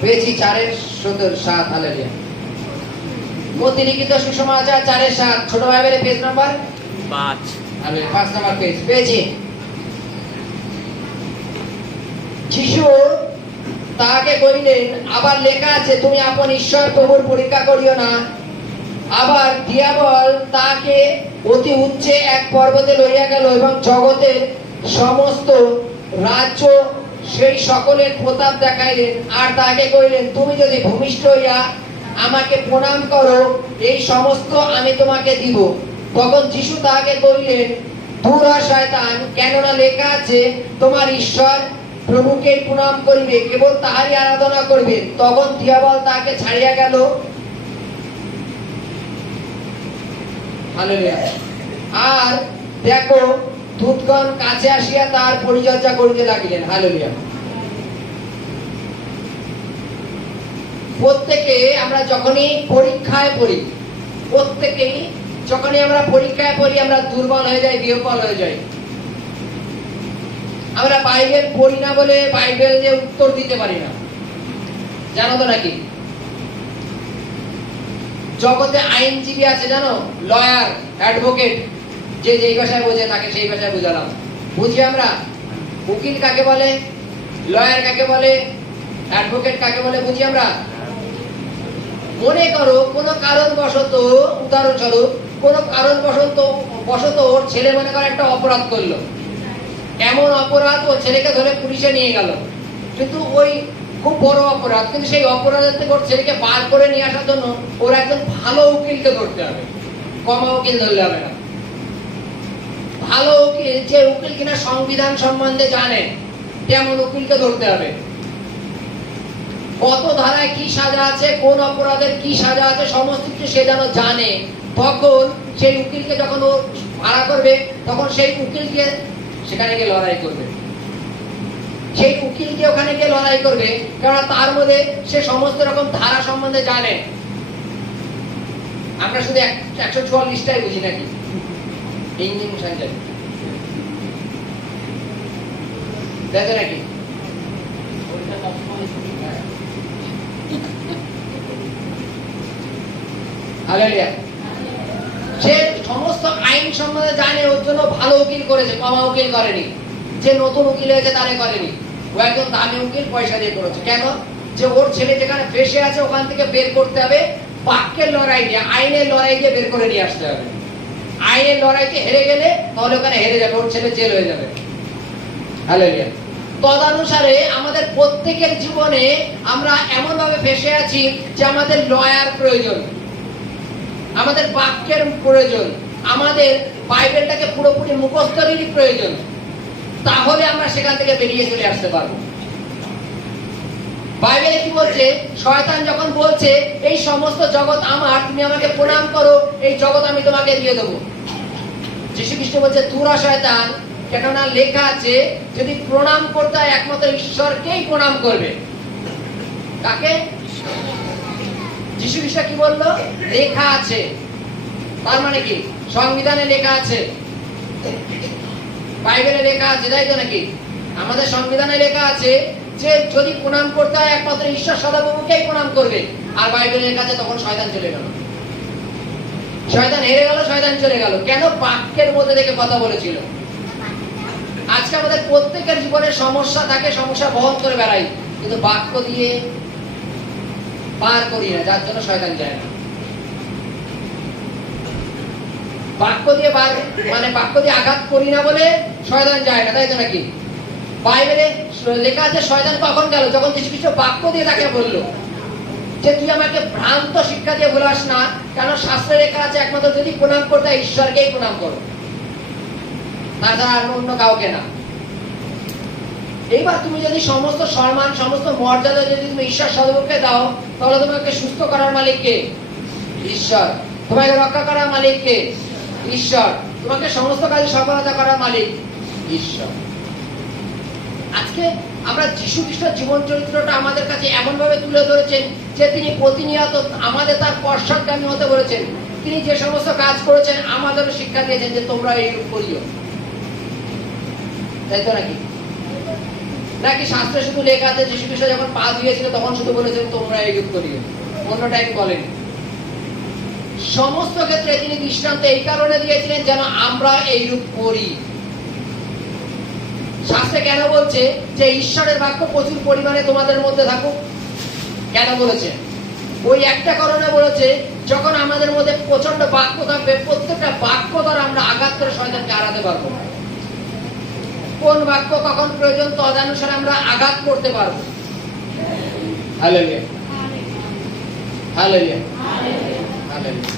পেয়েছি 4:17। হালেলুয়া। অতিলিখিত সুসমাচার 4:7, ছোট বাইবেলের page number 5। Hallelujah, 5 number page পেয়েছি। যিশু তাহাকে কহিলেন, আবার লেখা আছে, তুমি আপন ঈশ্বর প্রভুর পরীক্ষা করিও না। আবার দিয়াবল তাকে অতি উচ্চে এক পর্বতে লইয়া গেল এবং জগতের সমস্ত রাজ্য সেই সকলের প্রতাপ দেখাইলেন। আর তাকে কহিলেন, তুমি যদি ভূমিষ্ঠ হইয়া আমাকে প্রণাম করো, এই সমস্ত আমি তোমাকে দিব। তখন যিশু তাহাকে কহিলেন, দূর হ শয়তান, কেননা লেখা আছে, তোমার ঈশ্বর প্রভুকে প্রণাম করিবে, কেবল তাহারই আরাধনা করবে। তখন দিয়াবল তাকে ছাড়িয়া গেল। হালেলুয়া। আর দেখো, দূতগণ কাছে আসিয়া তার পরিচর্যা করিতে লাগিলেন। হালেলুয়া। প্রত্যেকে আমরা যখনই পরীক্ষায় পড়ি, প্রত্যেকেই যখনই আমরা পরীক্ষায় পড়ি, আমরা দুর্বল হয়ে যাই, বিহ্বল হয়ে যাই। আমরা বাইবেল পড়ি না বলে বাইবেল যে উত্তর দিতে পারি না, জানো তো নাকি? জগতে আইনজীবী আছে জানো, লয়ার, অ্যাডভোকেট, যে যেই ভাষায় বোঝে তাকে সেই ভাষায় বুঝালাম। বুঝি আমরা উকিল কাকে বলে, লয়ার কাকে বলে, অ্যাডভোকেট কাকে বলে, বুঝি আমরা? মনে করো কোনো কারণবশত, উদাহরণস্বরূপ কোনো কারণবশত ওর ছেলে মনে করে একটা অপরাধ করলো, এমন অপরাধ ও ছেলেকে ধরে পুলিশে নিয়ে গেল, কিন্তু ওই খুব বড় অপরাধ, কিন্তু সেই অপরাধের থেকে ওর ছেলেকে বার করে নিয়ে আসার জন্য ওর একজন ভালো উকিলকে ধরতে হবে, কমা উকিল ধরলে হবে না। ভালো উকিল, যে উকিল কিনা সংবিধান সম্বন্ধে জানে, তেমন উকিলকে ধরতে হবে। কত ধারায় কি সাজা আছে, কোন অপরাধের কি সাজা আছে, সমস্ত কিছু সে যেন জানে। তখন সেই উকিলকে যখন ও ভাড়া করবে, তখন সেই উকিলকে সেখানে গিয়ে লড়াই করবে, সেই উকিলকে ওখানে গিয়ে লড়াই করবে, কারণ তার মধ্যে সে সমস্ত রকম ধারা সম্বন্ধে জানে। আমরা শুধু 144টাই বুঝি নাকি? ইঞ্জিন সঞ্জয় দেখো নাকি? হালেলুয়া। সে সমস্ত আইন সম্বন্ধে জানে, ওর জন্য ভালো উকিল করেছে, কমা উকিল করেনি। যে নতুন উকিল হয়েছে তারে করেনি, ও একজন দামি উকিল পয়সা দিয়ে করেছে। কেন? যে ওর ছেলে যেখানে ফেসে আছে ওখান থেকে বের করতে হবে, বাক্যের লড়াই দিয়ে, আইনের লড়াই দিয়ে বের করে নিয়ে আসতে হবে। আইনের লড়াইতে হেরে গেলে তাহলে ওখানে হেরে যাবে, ওর ছেলে জেল হয়ে যাবে। হালেলুয়া। তদানুসারে আমাদের প্রত্যেকের জীবনে আমরা এমন ভাবে ফেসে আছি যে আমাদের লয়ার প্রয়োজন, আমাদের বাক্যের প্রয়োজন, আমাদের বাইবেলটাকে পুরোপুরি মুখস্থেরই প্রয়োজন। তাহলে আমরা সেখান থেকে বেরিয়ে চলে আসতে পারবো। বাইবেলে কি বলছে? শয়তান যখন বলছে, এই সমস্ত জগৎ আমার, তুমি আমাকে প্রণাম করো, এই জগৎ আমি তোমাকে দিয়ে দেবো। যীশু খ্রিস্ট বলছে, দূর হ শয়তান, কেননা লেখা আছে, যদি প্রণাম করতে হয় একমাত্র ঈশ্বরকেই প্রণাম করবে। কাকে? যীশু খ্রিস্ট কি বললো? লেখা আছে। তার মানে কি? সংবিধানে লেখা আছে, বাইবেলে লেখা আছে, তাই তো নাকি? আমাদের সংবিধানে লেখা আছে যে যদি প্রণাম করতে হয় একমাত্র ঈশ্বর সদাপ্রভুকেই প্রণাম করবে। আর বাইবেলে লেখা আছে তখন শয়তান চলে গেল, শয়তান হেরে গেল, শয়তান চলে গেল। কেন? বাক্যের মধ্যে থেকে কথা বলেছিল। আজকে আমাদের প্রত্যেকের জীবনে সমস্যা থাকে, সমস্যা বহন করে বেড়াই, কিন্তু বাক্য দিয়ে পার করি না, যার জন্য শয়তান যায় না। বাক্য দিয়ে মানে বাক্য দিয়ে আঘাত করি না বলে শয়তান যায় না, তাই তো নাকি? বাইবেলে লেখা আছে শয়তান কখন গেল? যখন যীশু খ্রিস্ট বাক্য দিয়ে তাকে বললো যে তুই আমাকে ভ্রান্ত শিক্ষা দিয়ে ভুলাস না, কারণ শাস্ত্রে লেখা আছে একমাত্র যদি প্রণাম করতে হয় ঈশ্বরকেই প্রণাম করো, তাছাড়া আর অন্য কাউকে না। এইবার তুমি যদি সমস্ত সম্মান, সমস্ত মর্যাদা যদি তুমি ঈশ্বর সদপক্ষে দাও, তাহলে তোমাকে সুস্থ করার মালিক কে? ঈশ্বর। তোমাকে রক্ষা করার মালিক কে? ঈশ্বর। তোমাকে সমস্ত কাজে সফলতা করার মালিক ঈশ্বর। আজকে আমরা যীশু খ্রিস্টের জীবন চরিত্রটা আমাদের কাছে এমন ভাবে তুলে ধরেছেন যে তিনি প্রতিনিয়ত আমাদের তার পশ্চাৎগামী হতে বলেছেন। তিনি যে সমস্ত কাজ করেছেন আমাদেরও শিক্ষা দিয়েছেন যে তোমরা এইরূপ করিও, তাই তো নাকি? নাকি শাস্ত্রে শুধু লেখা আছে যিশু খ্রিস্ট যখন পা ধুয়েছিল তখন শুধু বলেছেন তোমরা এইরূপ করিও, অন্য টাইম বলেন? সমস্ত ক্ষেত্রে তিনি দৃষ্টান্ত এই কারণে দিয়েছিলেন যেন আমরা এইরূপ করি। শাস্ত্রে কেন বলছে যে ঈশ্বরের বাক্য প্রচুর পরিমাণে তোমাদের মধ্যে থাকুক? কেন বলেছে? ওই একটা কারণে বলেছে, যখন আমাদের মধ্যে প্রচন্ড বাক্য থাকবে, প্রত্যেকটা বাক্য দ্বারা আমরা আঘাত করে শয়তানকে হারাতে পারবো। কোন বাক্য কখন প্রয়োজন তদানুসারে আমরা আঘাত করতে পারবো। Hallelujah, hallelujah, hallelujah.